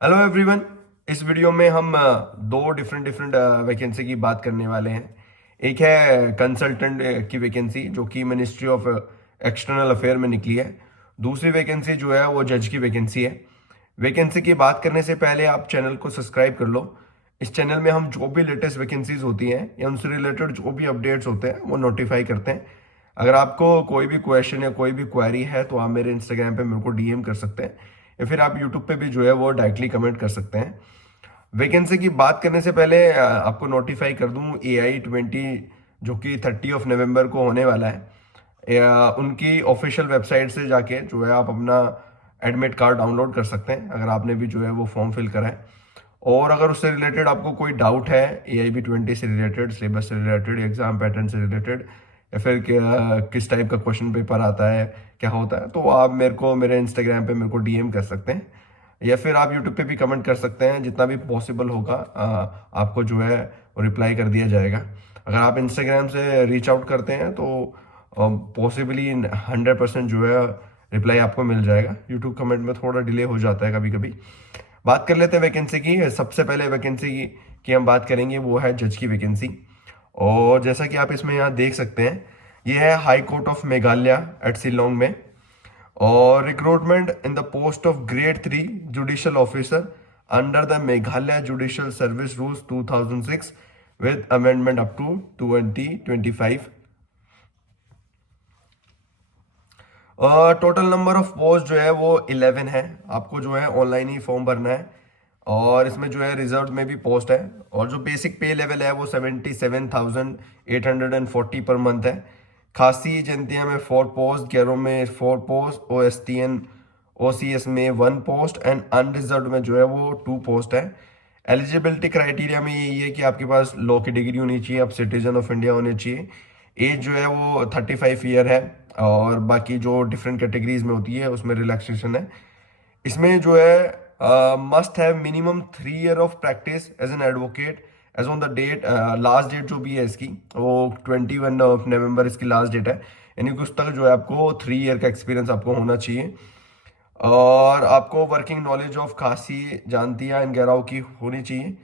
Hello everyone. इस video में हम दो डिफरेंट डिफरेंट वैकेंसी की बात करने वाले हैं। एक है कंसल्टेंट की वैकेंसी जो कि मिनिस्ट्री ऑफ एक्सटर्नल अफेयर में निकली है। दूसरी वैकेंसी जो है वो जज की वैकेंसी है। वैकेंसी की बात करने से पहले आप चैनल को सब्सक्राइब कर लो। इस चैनल में हम जो भी लेटेस्ट वैकेंसीज होती हैं या उनसे रिलेटेड जो भी अपडेट्स होते हैं वो नोटिफाई करते हैं। अगर आपको कोई भी क्वेश्चन या कोई भी क्वेरी है तो आप मेरे इंस्टाग्राम पे मेरे को डीएम कर सकते हैं या फिर आप यूट्यूब पे भी जो है वो डायरेक्टली कमेंट कर सकते हैं। वैकेंसी की बात करने से पहले आपको नोटिफाई कर दूं AI-20 जो कि 30 नवंबर को होने वाला है। उनकी ऑफिशियल वेबसाइट से जाके जो है आप अपना एडमिट कार्ड डाउनलोड कर सकते हैं अगर आपने भी जो है वो फॉर्म फिल करा है। और अगर उससे रिलेटेड आपको कोई डाउट है AIB-20 से रिलेटेड, सिलेबस से रिलेटेड, एग्जाम पैटर्न से रिलेटेड या फिर किस टाइप का क्वेश्चन पेपर आता है, क्या होता है, तो आप मेरे को मेरे इंस्टाग्राम पे मेरे को डीएम कर सकते हैं या फिर आप यूट्यूब पे भी कमेंट कर सकते हैं। जितना भी पॉसिबल होगा आपको जो है वो रिप्लाई कर दिया जाएगा। अगर आप इंस्टाग्राम से रीच आउट करते हैं तो पॉसिबली 100% जो है रिप्लाई आपको मिल जाएगा। यूट्यूब कमेंट में थोड़ा डिले हो जाता है कभी कभी। बात कर लेते हैं वैकेंसी की। सबसे पहले वैकेंसी की हम बात करेंगे वो है जज की वैकेंसी। और जैसा कि आप इसमें यहाँ देख सकते हैं, ये है high court of Meghalaya at Shillong में। और recruitment in the post of grade 3 judicial officer under the Meghalaya judicial service rules 2006 with amendment up to 2025। Total number of post जो है वो 11 है। आपको जो है ऑनलाइन ही फॉर्म भरना है। और इसमें जो है रिजर्व में भी पोस्ट है। और जो बेसिक पे लेवल है वो 77,840 पर मंथ है। खासी जंतिया में 4 पोस्ट, गैरों में 4 पोस्ट, OSTN OCS में 1 पोस्ट एंड अनरिजर्व में जो है वो 2 पोस्ट है। एलिजिबिलिटी क्राइटेरिया में यही है कि आपके पास लॉ की डिग्री होनी चाहिए, आप सिटीजन ऑफ इंडिया होने चाहिए। एज जो है वो 35 ईयर है। और बाकी जो डिफरेंट कैटेगरीज में होती है उसमें रिलैक्सेशन है। इसमें जो है must have minimum 3 year of practice as an advocate as on the date. Last date जो भी है इसकी वो 21 नवंबर इसकी लास्ट डेट है। यानी कि उस तक जो है आपको 3 ईयर का एक्सपीरियंस आपको होना चाहिए। और आपको वर्किंग नॉलेज ऑफ खासी जानतिया एंड गैराव की होनी चाहिए।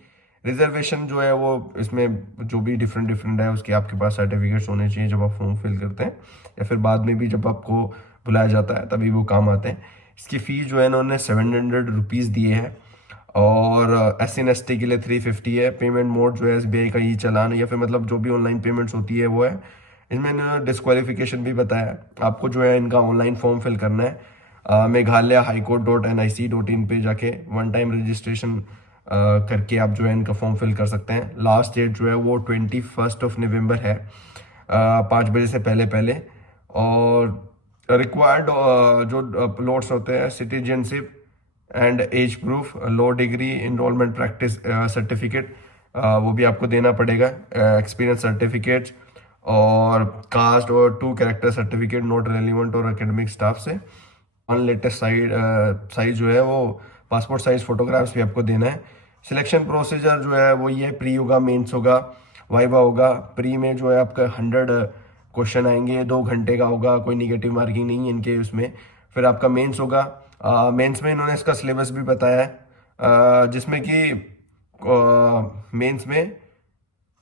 रिजर्वेशन जो है वो इसमें जो भी डिफरेंट डिफरेंट है उसके आपके पास सर्टिफिकेट्स होने चाहिए जब आप फॉर्म फिल करते हैं या फिर बाद में भी जब आपको बुलाया जाता है तभी वो काम आते हैं। इसकी फीस जो है इन्होंने 700 रुपीज़ दिए हैं। और SC and ST के लिए 350 है। पेमेंट मोड जो है SBI का ई चालान या फिर मतलब जो भी ऑनलाइन पेमेंट्स होती है वो है। इसमें इन्होंने डिस्क्वालिफिकेशन भी बताया है। आपको जो है इनका ऑनलाइन फॉर्म फिल करना है मेघालय HighCourt.nic.in पे जाके 1 टाइम रजिस्ट्रेशन करके आप जो है इनका फॉर्म फिल कर सकते हैं। लास्ट डेट जो है वो 21 नवंबर है, 5 बजे से पहले पहले। और रिक्वायर्ड जो अपलोड्स होते हैं citizenship and age proof, law degree, enrollment practice certificate वो भी आपको देना पड़ेगा। एक्सपीरियंस सर्टिफिकेट्स और कास्ट और 2 कैरेक्टर सर्टिफिकेट नॉट रेलिवेंट और एकेडमिक स्टाफ से। ऑन लेटेस्ट साइज जो है वो पासपोर्ट साइज फोटोग्राफ्स भी आपको देना है। सिलेक्शन प्रोसीजर जो है वो ये प्री होगा, मेंस होगा, वाइवा होगा। प्री में जो है आपका 100 क्वेश्चन आएंगे, 2 घंटे का होगा, कोई निगेटिव मार्किंग नहीं है इनके उसमें। फिर आपका मेंस होगा। मेंस में इन्होंने इसका सिलेबस भी बताया है जिसमें कि मेंस में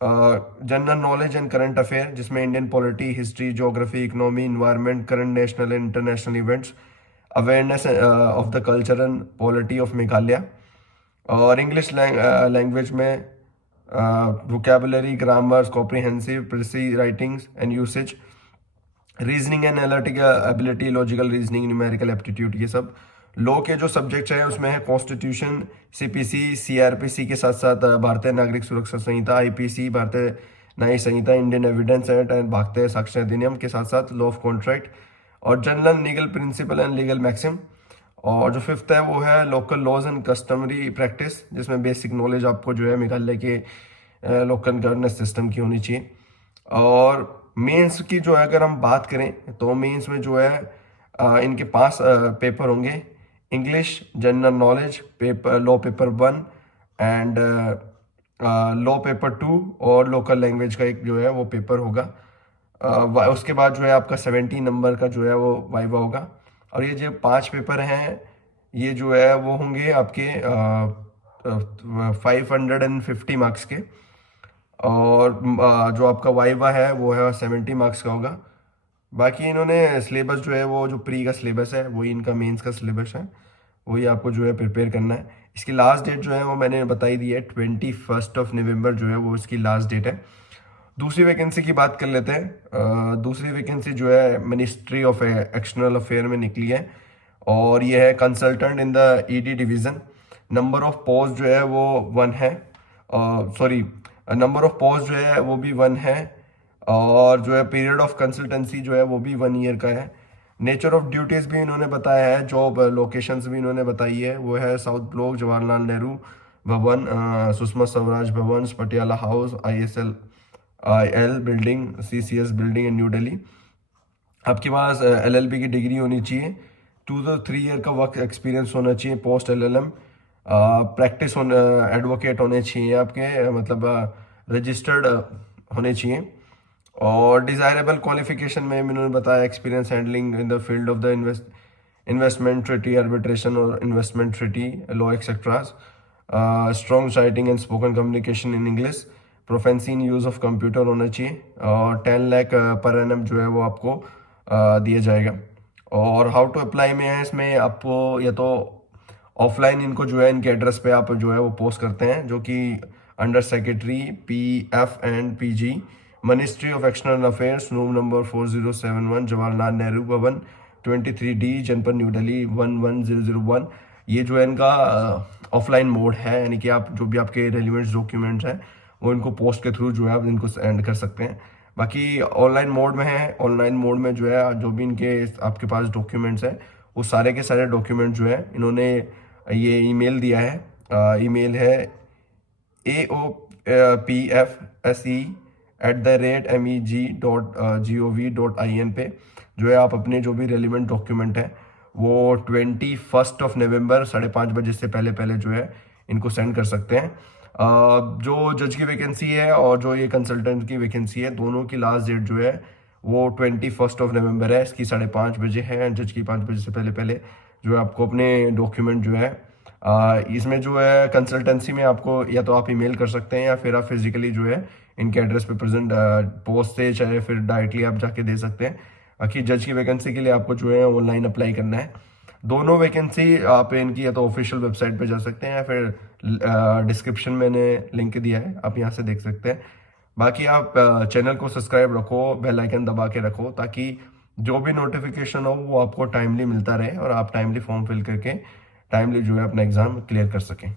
general knowledge and current affair जिसमें Indian polity, history, geography, economy, environment, current national and international events, awareness of the culture and polity of Meghalaya. और इंग्लिश लैंग्वेज में vocabulary, grammars, comprehensive, precis writings and usage, reasoning and analytical ability, logical reasoning, numerical aptitude, ये सब। Law के जो subjects हैं उसमें है constitution, CPC, CRPC के साथ साथ भारतीय नागरिक सुरक्षा संहिता, IPC, Bharatiya Nyaya Sanhita, Indian evidence act and Bharatiya Sakshya Adhiniyam के साथ साथ लॉ ऑफ कॉन्ट्रैक्ट और general legal principle and legal maxim. और जो फिफ्थ है वो है local laws and customary practice जिसमें बेसिक नॉलेज आपको जो है मेघालय के लोकल गवर्नेंस सिस्टम की होनी चाहिए। और मेंस की जो है अगर हम बात करें तो मेंस में जो है इनके 5 पेपर होंगे। English, general knowledge paper, law paper 1 and law paper 2 और लोकल लैंग्वेज का एक जो है वो पेपर होगा। उसके बाद जो है आपका 70 नंबर का जो है वो वाइवा होगा। और ये जो 5 पेपर हैं ये जो है वो होंगे आपके 550 मार्क्स के। और जो आपका वाइवा है वो है 70 मार्क्स का होगा। बाकी इन्होंने सिलेबस जो है वो जो प्री का सिलेबस है वही इनका मेंस का सिलेबस है, वही आपको जो है प्रिपेयर करना है। इसकी लास्ट डेट जो है वो मैंने बताई दी है, 21 जो है वो इसकी लास्ट डेट है। दूसरी वैकेंसी की बात कर लेते हैं। दूसरी वैकेंसी जो है मिनिस्ट्री ऑफ एक्सटर्नल अफेयर में निकली है, और ये है consultant in the ED division. Number of post जो है वो 1 है, सॉरी, नंबर ऑफ पोस्ट जो है वो भी 1 है, और जो है पीरियड ऑफ कंसल्टेंसी जो है वो भी 1 ईयर का है। नेचर ऑफ ड्यूटीज़ भी इन्होंने बताया है, जॉब लोकेशंस भी इन्होंने बताई है, वो है साउथ ब्लॉक, जवाहरलाल नेहरू भवन, सुषमा स्वराज भवन, Patiala house, IL building, CCS building in new Delhi. आपके पास LLB की डिग्री होनी चाहिए, 2 से 3 ईयर का वर्क एक्सपीरियंस होना चाहिए पोस्ट LLM। प्रैक्टिस होने, एडवोकेट होने चाहिए आपके, मतलब रजिस्टर्ड होने चाहिए। और डिज़ायरेबल क्वालिफिकेशन में इन्होंने बताया experience handling in the field of the investment treaty arbitration और investment treaty law etceteras, strong writing and spoken communication in English, proficiency in use of computer होना चाहिए, और 10 लाख पर एनम जो है वो आपको दिया जाएगा। और हाउ टू अप्लाई में है, इसमें आपको या तो ऑफलाइन इनको जो है इनके एड्रेस पे आप जो है वो पोस्ट करते हैं, जो कि under secretary PF&PG, ministry of external affairs, room number 4071, Jawaharlal Nehru भवन, 23D, जनपद न्यू दिल्ली 11001। ये जो है इनका ऑफलाइन मोड है, यानी कि आप जो भी आपके रेलिवेंट डॉक्यूमेंट्स हैं वो इनको पोस्ट के थ्रू जो है आप इनको सेंड कर सकते हैं। बाकी ऑनलाइन मोड में है, ऑनलाइन मोड में जो है जो भी इनके आपके पास डॉक्यूमेंट्स हैं वो सारे के सारे डॉक्यूमेंट जो है इन्होंने ये ईमेल दिया है। ईमेल है aopfse@meg.gov.in पे जो है आप अपने जो भी रेलिवेंट डॉक्यूमेंट है वो 21 नवंबर 5:30 बजे से पहले पहले जो है इनको सेंड कर सकते हैं। जो जज की वैकेंसी है और जो ये कंसल्टेंट की वैकेंसी है, दोनों की लास्ट डेट जो है वो 21 नवंबर है, इसकी 5:30 बजे है। जज की 5 बजे से पहले पहले जो है आपको अपने डॉक्यूमेंट जो है इसमें जो है कंसल्टेंसी में आपको या तो आप ईमेल कर सकते हैं या फिर आप फिजिकली जो है इनके एड्रेस पे प्रेजेंट पोस्ट से चाहे फिर डायरेक्टली आप जाके दे सकते हैं। बाकी जज की वैकेंसी के लिए आपको जो है ऑनलाइन अप्लाई करना है। दोनों वैकेंसी आप इनकी या तो ऑफिशियल वेबसाइट पे जा सकते हैं या फिर डिस्क्रिप्शन में मैंने लिंक दिया है, आप यहाँ से देख सकते हैं। बाकी आप चैनल को सब्सक्राइब रखो, बेल आइकन दबा के रखो, ताकि जो भी नोटिफिकेशन हो वो आपको टाइमली मिलता रहे और आप टाइमली फॉर्म फिल करके टाइमली जो है अपना एग्ज़ाम क्लियर कर सकें।